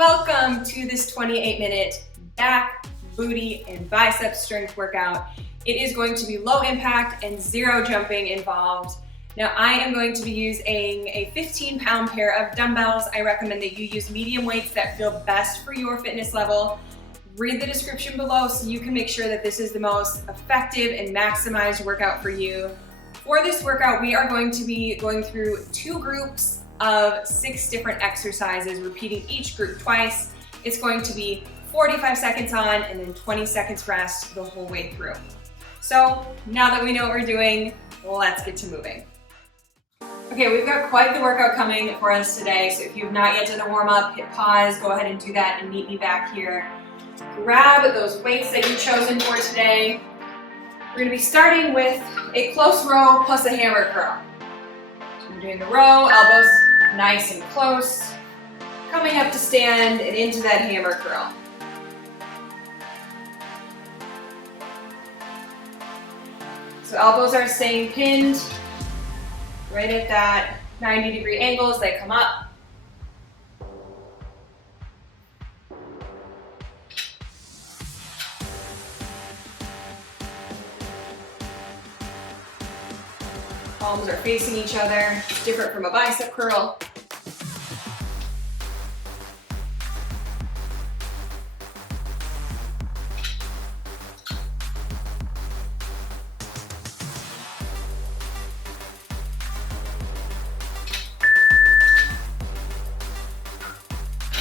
Welcome to this 28-minute back, booty, and bicep strength workout. It is going to be low impact and zero jumping involved. Now I am going to be using a 15-pound pair of dumbbells. I recommend that you use medium weights that feel best for your fitness level. Read the description below so you can make sure that this is the most effective and maximized workout for you. For this workout, we are going to be going through 2 groups of 6 different exercises, repeating each group twice. It's going to be 45 seconds on and then 20 seconds rest the whole way through. So now that we know what we're doing, let's get to moving. Okay, we've got quite the workout coming for us today, so if you've not yet done a warm-up, hit pause, go ahead and do that and meet me back here. Grab those weights that you've chosen for today. We're gonna be starting with a close row plus a hammer curl. So we're doing the row, elbows nice and close, coming up to stand and into that hammer curl. So elbows are staying pinned right at that 90-degree angle as they come up. Palms are facing each other. It's different from a bicep curl.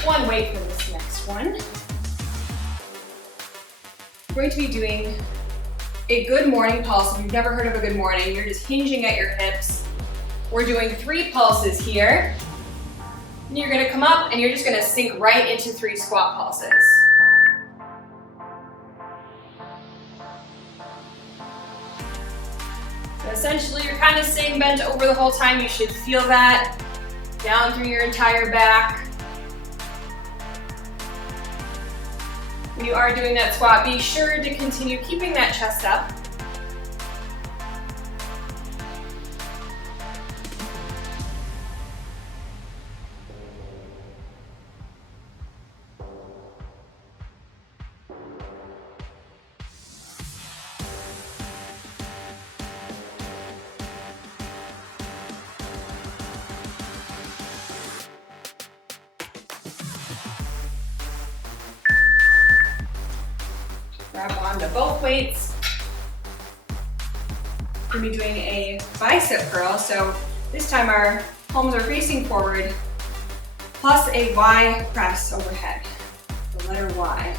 One weight for this next one. We're going to be doing a good morning pulse. If you've never heard of a good morning, you're just hinging at your hips. We're doing 3 pulses here. And you're gonna come up and you're just gonna sink right into 3 squat pulses. So essentially, you're kind of staying bent over the whole time. You should feel that down through your entire back. When you are doing that squat, be sure to continue keeping that chest up. Grab onto both weights. We're going to be doing a bicep curl, so this time our palms are facing forward, plus a Y press overhead. The letter Y.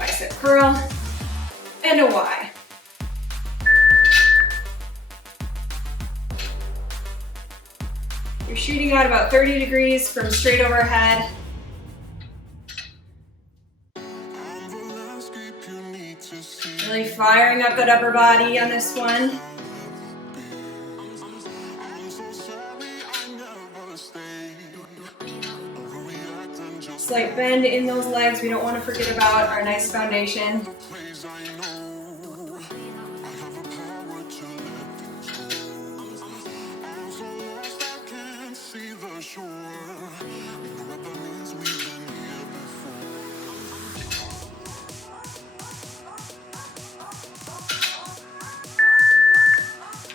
Bicep curl and a Y. You're shooting out about 30 degrees from straight overhead. Really firing up that upper body on this one. Slight bend in those legs. We don't want to forget about our nice foundation.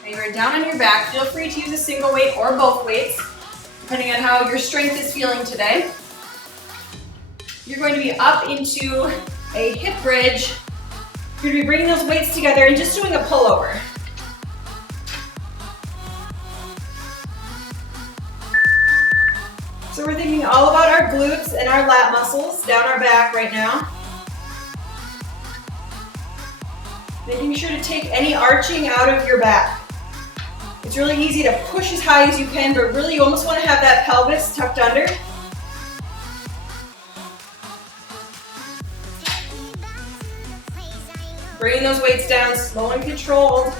You're down on your back. Feel free to use a single weight or both weights, depending on how your strength is feeling today. You're going to be up into a hip bridge. You're going to be bringing those weights together and just doing a pullover. So we're thinking all about our glutes and our lat muscles down our back right now. Making sure to take any arching out of your back. It's really easy to push as high as you can, but really you almost want to have that pelvis tucked under. Bringing those weights down slow and controlled.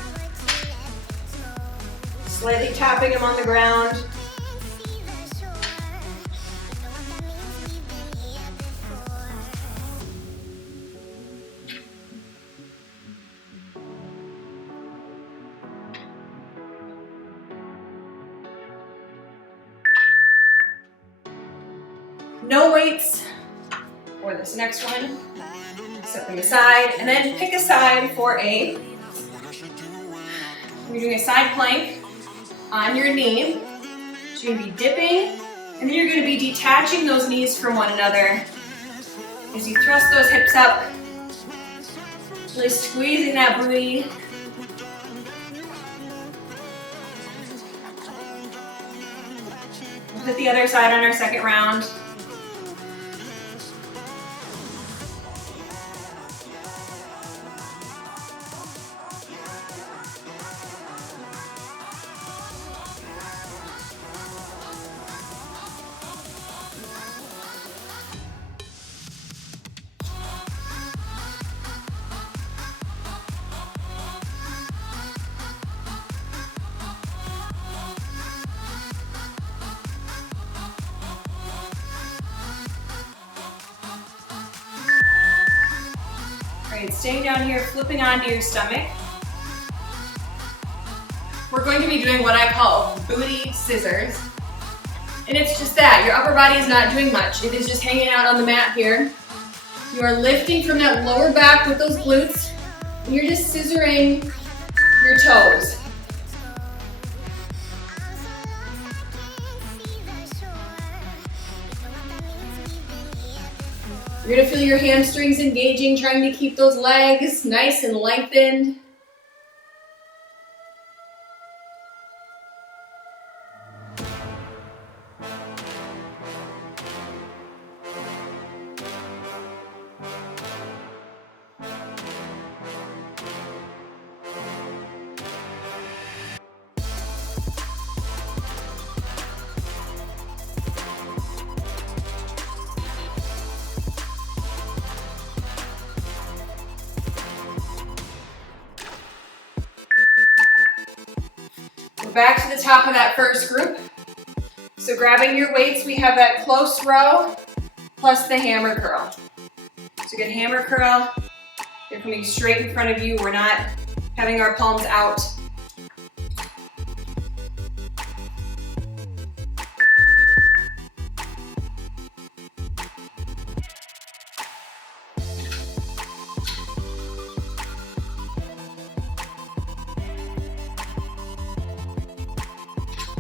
Slightly tapping them on the ground. No weights, or this next one. Set them aside, and then pick a side for you're doing a side plank on your knee. So you're gonna be dipping, and then you're gonna be detaching those knees from one another as you thrust those hips up, really squeezing that booty. We'll hit the other side on our second round. Great, staying down here, flipping onto your stomach. We're going to be doing what I call booty scissors. And it's just that, your upper body is not doing much. It is just hanging out on the mat here. You are lifting from that lower back with those glutes, and you're just scissoring your toes. You're gonna feel your hamstrings engaging, trying to keep those legs nice and lengthened. Back to the top of that first group. So grabbing your weights, we have that close row plus the hammer curl. So good hammer curl. They're coming straight in front of you. We're not having our palms out.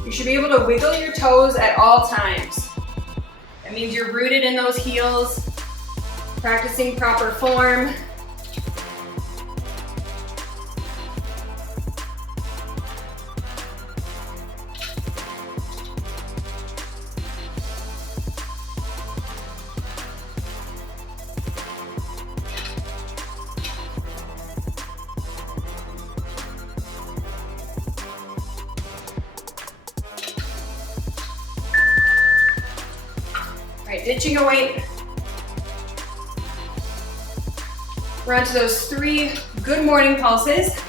You should be able to wiggle your toes at all times. That means you're rooted in those heels, practicing proper form. Ditching a weight. We're on to those 3 good morning pulses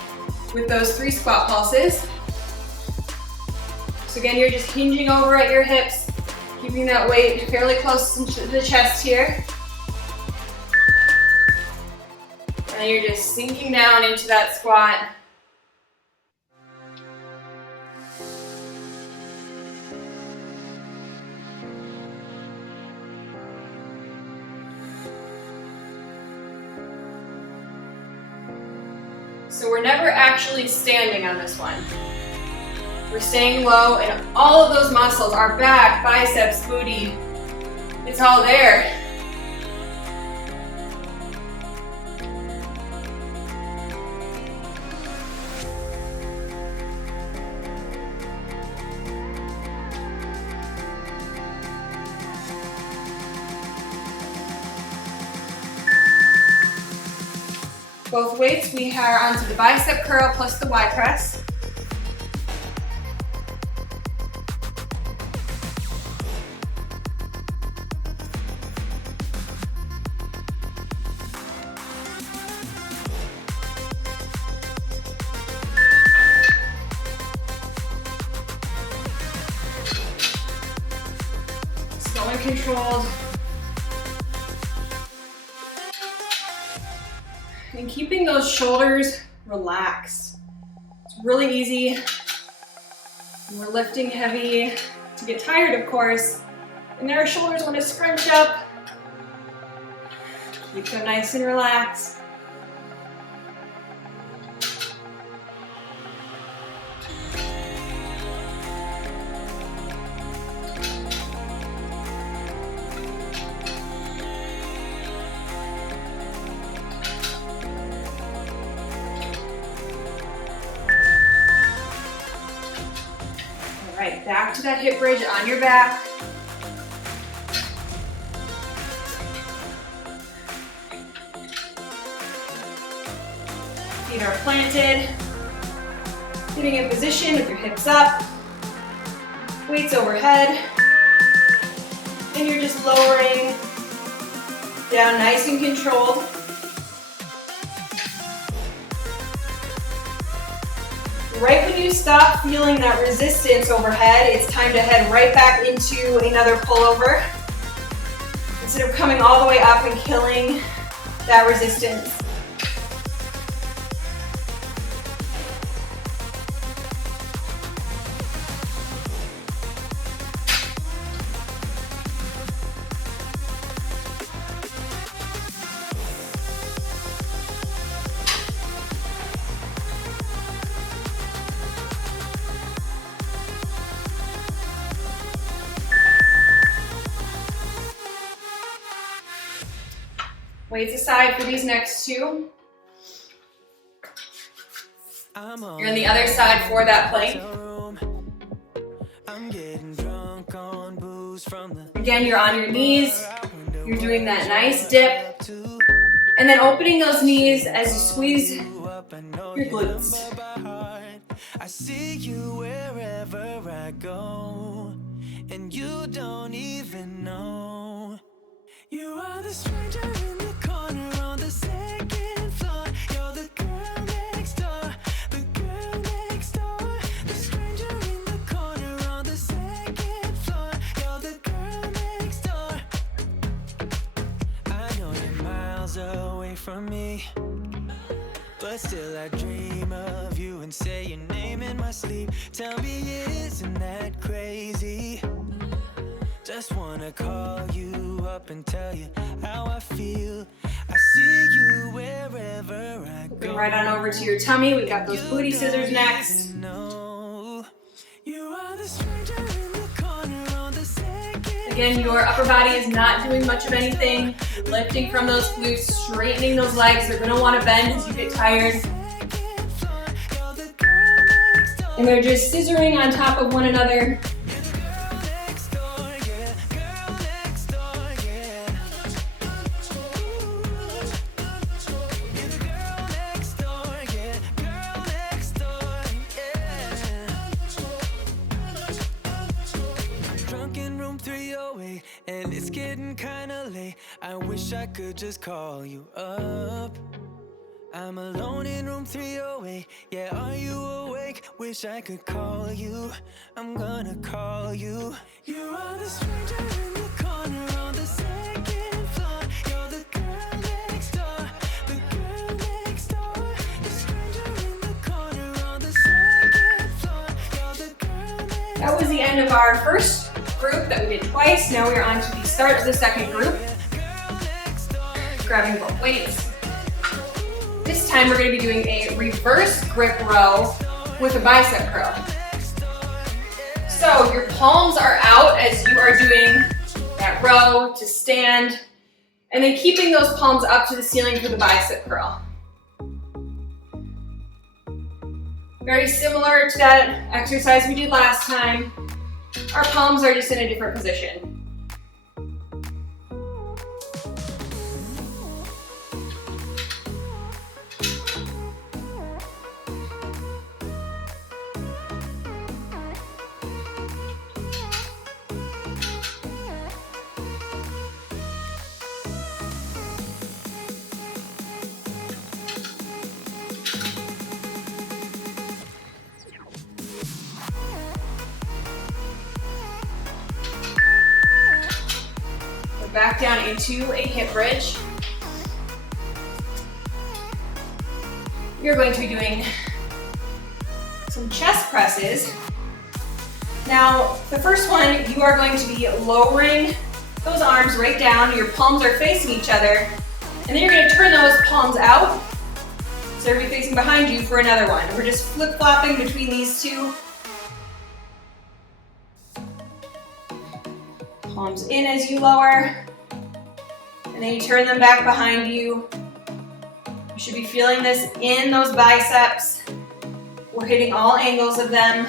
with those 3 squat pulses. So again, you're just hinging over at your hips, keeping that weight fairly close to the chest here. And then you're just sinking down into that squat. So we're never actually standing on this one. We're staying low, and all of those muscles, our back, biceps, booty, it's all there. Both weights, we are onto the bicep curl plus the Y press. Slow and controlled. And keeping those shoulders relaxed. It's really easy. We're lifting heavy to get tired, of course. And our shoulders want to scrunch up. Keep them nice and relaxed. All right, back to that hip bridge on your back. Feet are planted, getting in position with your hips up, weights overhead, and you're just lowering down nice and controlled. Right when you stop feeling that resistance overhead, it's time to head right back into another pullover. Instead of coming all the way up and killing that resistance. Weights aside for these next two. You're on the other side for that plank. Again, you're on your knees. You're doing that nice dip. And then opening those knees as you squeeze your glutes. I see you wherever I go, and you don't even know. You are the stranger in the corner on the second floor. You're the girl next door, the girl next door. The stranger in the corner on the second floor. You're the girl next door. I know you're miles away from me, but still I dream of you and say your name in my sleep. Tell me, isn't that crazy? Just wanna call you up and tell you how I feel. I see you wherever I go. Bring right on over to your tummy. We've got those booty scissors next. Again, your upper body is not doing much of anything. Lifting from those glutes, straightening those legs. They're gonna wanna bend as you get tired. And they're just scissoring on top of one another. And it's getting kinda late. I wish I could just call you up. I'm alone in room 308. Yeah, are you awake? Wish I could call you. I'm gonna call you. You are the stranger in the corner on the second floor. You're the girl next door, the girl next door. The stranger in the corner on the second floor. You're the girl next door. That was the end of our first group that we did twice. Now we're on to the start of the second group. Grabbing both weights. This time we're going to be doing a reverse grip row with a bicep curl. So your palms are out as you are doing that row to stand, and then keeping those palms up to the ceiling for the bicep curl. Very similar to that exercise we did last time. Our palms are just in a different position. Back down into a hip bridge. You're going to be doing some chest presses. Now, the first one, you are going to be lowering those arms right down. Your palms are facing each other, And then you're gonna turn those palms out. So they're gonna be facing behind you for another one. We're just flip-flopping between these two. Palms in as you lower. And then you turn them back behind you. You should be feeling this in those biceps. We're hitting all angles of them.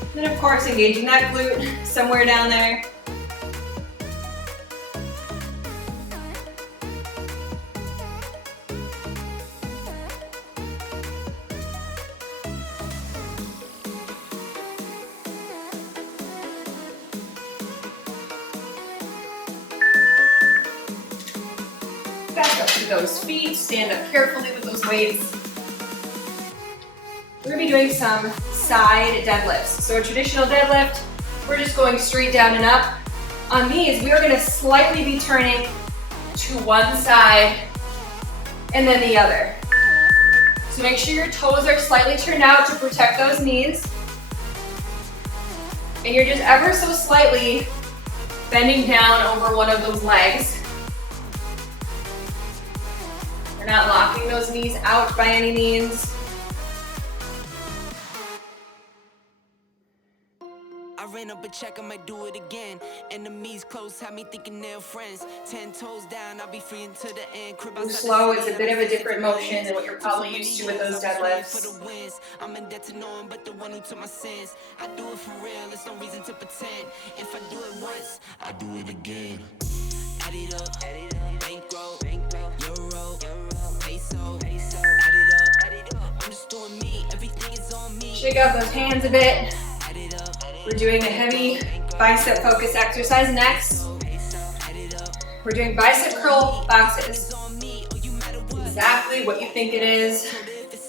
And then of course engaging that glute somewhere down there. Back up to those feet, stand up carefully with those weights. We're gonna be doing some side deadlifts. So a traditional deadlift, we're just going straight down and up. On these, we are gonna slightly be turning to one side and then the other. So make sure your toes are slightly turned out to protect those knees. And you're just ever so slightly bending down over one of those legs. We're not locking those knees out by any means. I ran up a check, I might do it again. Enemies close, have me thinking they're friends. 10 toes down, I'll be free until the end. Move slow, it's a bit of a different motion than what you're probably used to with those deadlifts. I'm in debt to no one but the one who took my sins. I do it for real, there's no reason to pretend. If I do it once, I do it again. Add it up, bankroll, euro, peso, add it up. I'm just doing me, everything is on me. Shake out those hands a bit. We're doing a heavy bicep focus exercise next. We're doing bicep curl boxes. Exactly what you think it is.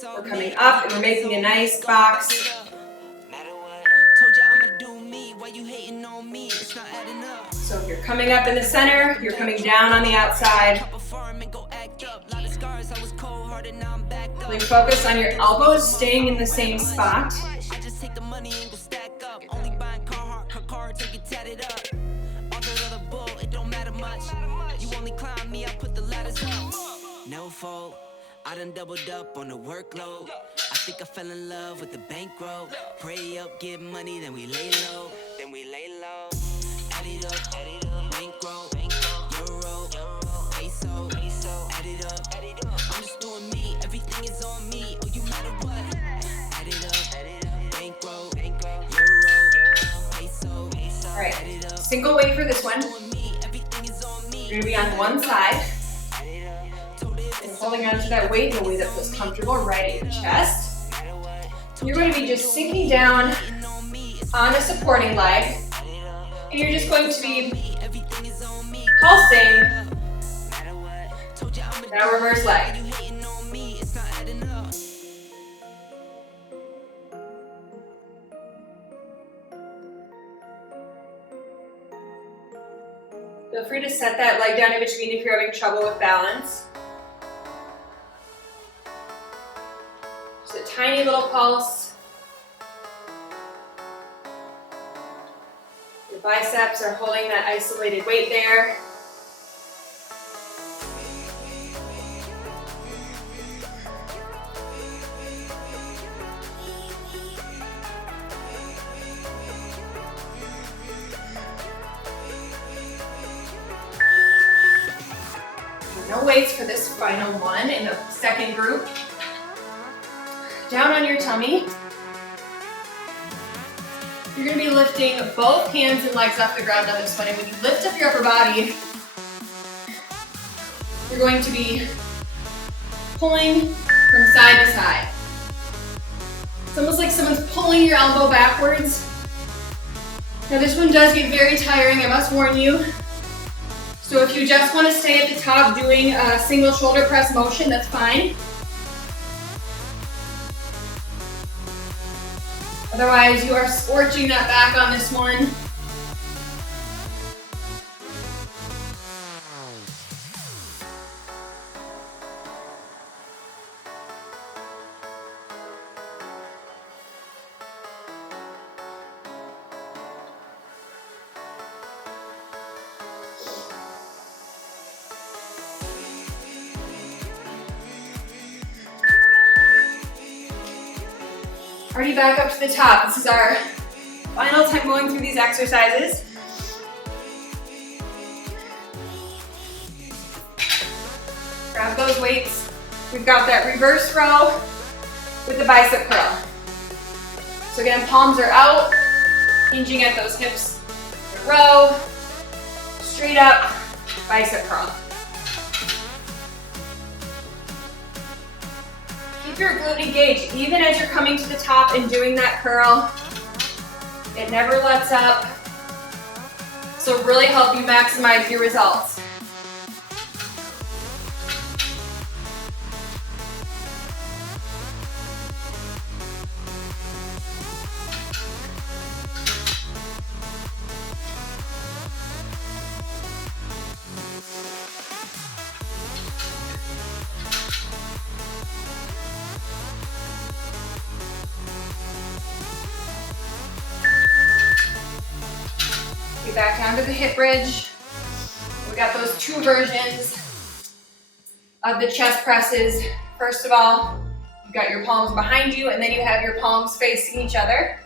We're coming up and we're making a nice box. So if you're coming up in the center, you're coming down on the outside. Really focus on your elbows staying in the same spot. No fault, I done doubled up on the workload. I think I fell in love with the bankroll. Pray up, get money, then we lay low. Add it up, bankroll, euro, peso, add it up. I'm just doing me, everything is on me. Oh, you matter what? Add it up, bankroll, euro, peso. All right, single weight for this one. You're gonna be on one side. Holding on to that weight in a way that feels comfortable right at your chest. You're going to be just sinking down on a supporting leg. And you're just going to be pulsing that reverse leg. Feel free to set that leg down in between if you're having trouble with balance. Just a tiny little pulse. Your biceps are holding that isolated weight there. No weights for this final one in the second group. Down on your tummy. You're going to be lifting both hands and legs off the ground on this one. And when you lift up your upper body, you're going to be pulling from side to side. It's almost like someone's pulling your elbow backwards. Now this one does get very tiring, I must warn you. So if you just want to stay at the top doing a single shoulder press motion, that's fine. Otherwise, you are scorching that back on this one. Already back up to the top. This is our final time going through these exercises. Grab those weights. We've got that reverse row with the bicep curl. So again, palms are out, hinging at those hips. Row, straight up, bicep curl. Keep your glute engaged, even as you're coming to the top and doing that curl. It never lets up. So really help you maximize your results. Back down to the hip bridge. We got those two versions of the chest presses. First of all, you've got your palms behind you, and then you have your palms facing each other.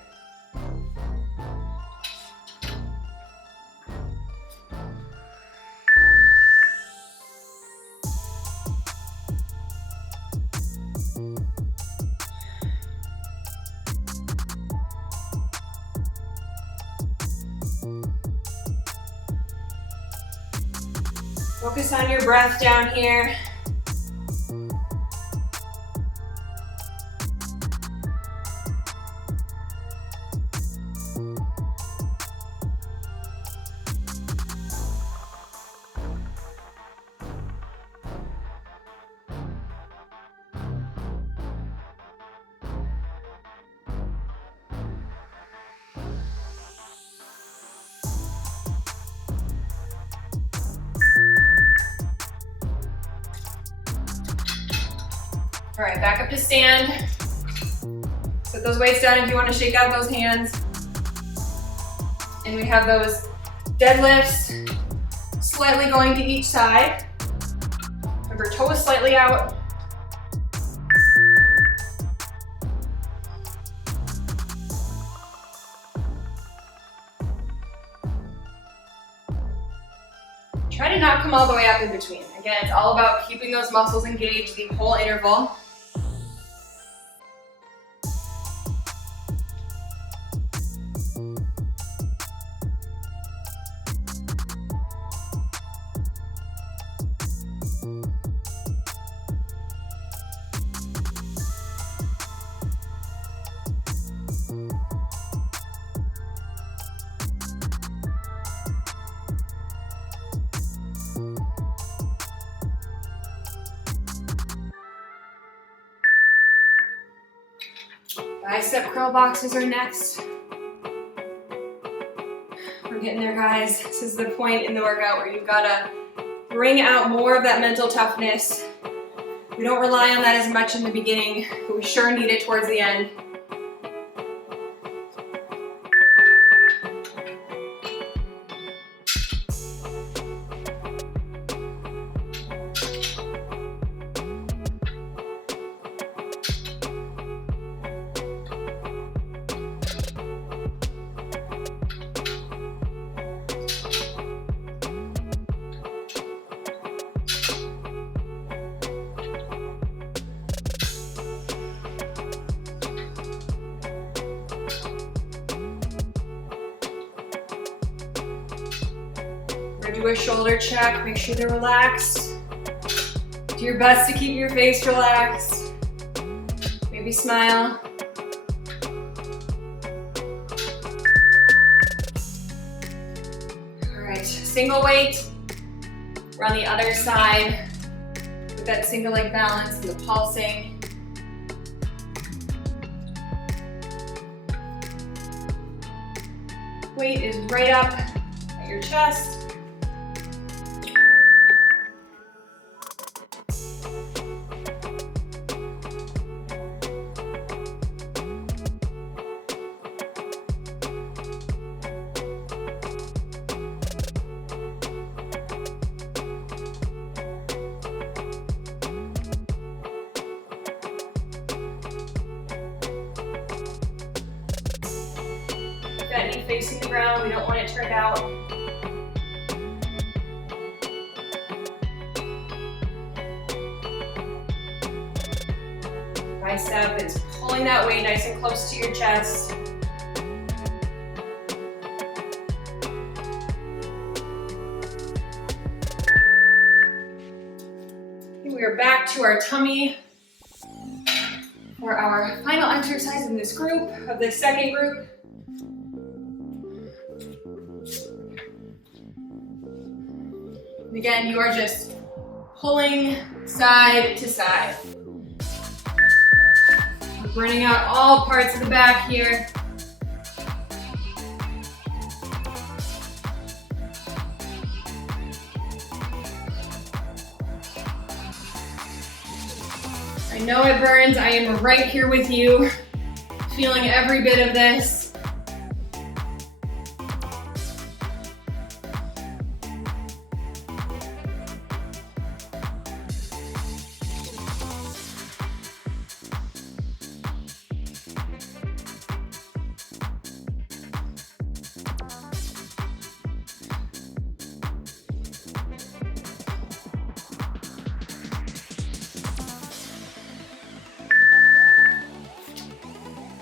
Focus on your breath down here. All right, back up to stand. Put those weights down if you want to shake out those hands. And we have those deadlifts, slightly going to each side. Remember, toes slightly out. Try to not come all the way up in between. Again, it's all about keeping those muscles engaged the whole interval. Bicep curl boxes are next. We're getting there, guys. This is the point in the workout where you've got to bring out more of that mental toughness. We don't rely on that as much in the beginning, but we sure need it towards the end. Do a shoulder check, make sure they're relaxed. Do your best to keep your face relaxed. Maybe smile. All right, single weight. We're on the other side with that single leg balance and the pulsing. Weight is right up at your chest. that knee facing the ground. We don't want it turned out. Bicep is pulling that weight nice and close to your chest. We are back to our tummy for our final exercise in this group, of this second group. And again, you are just pulling side to side. Burning out all parts of the back here. I know it burns. I am right here with you, feeling every bit of this.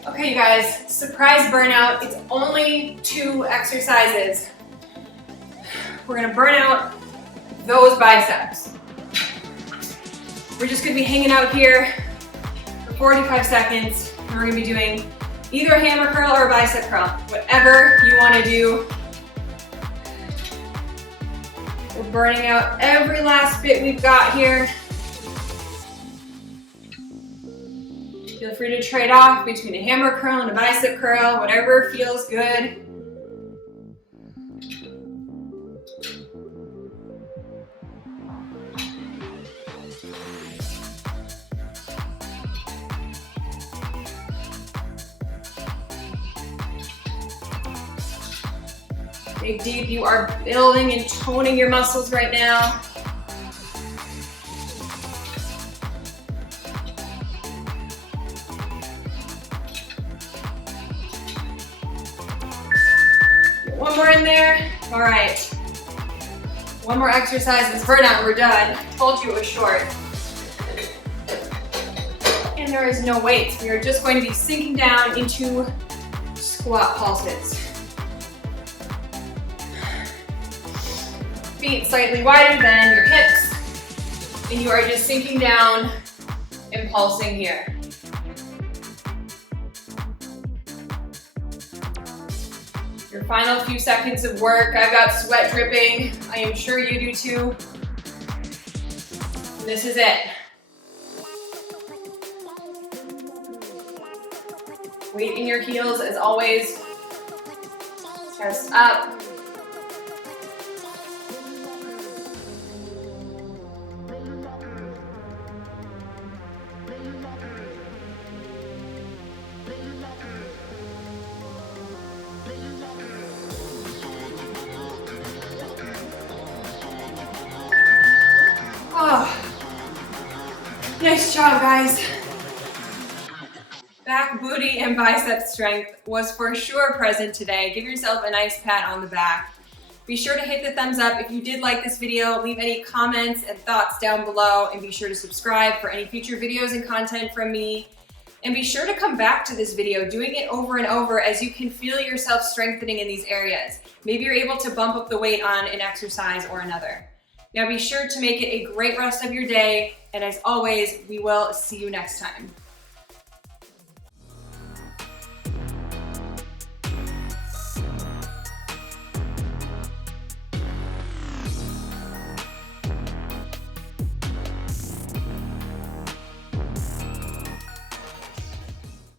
Okay, you guys, surprise burnout. It's only 2 exercises. We're gonna burn out those biceps. We're just gonna be hanging out here for 45 seconds, and we're gonna be doing either a hammer curl or a bicep curl, whatever you wanna do. We're burning out every last bit we've got here. Feel free to trade off between a hammer curl and a bicep curl, whatever feels good. Dig deep. You are building and toning your muscles right now. One more in there. All right. One more exercise is burnout. We're done. Told you it was short. And there is no weight. We are just going to be sinking down into squat pulses. Feet slightly wider than your hips. And you are just sinking down and pulsing here. Your final few seconds of work. I've got sweat dripping. I am sure you do too. And this is it. Weight in your heels as always. Chest up. Oh, nice job, guys. Back, booty, and bicep strength was for sure present today. Give yourself a nice pat on the back. Be sure to hit the thumbs up if you did like this video. Leave any comments and thoughts down below, and be sure to subscribe for any future videos and content from me. And be sure to come back to this video, doing it over and over as you can feel yourself strengthening in these areas. Maybe you're able to bump up the weight on an exercise or another. Now be sure to make it a great rest of your day, and as always, we will see you next time.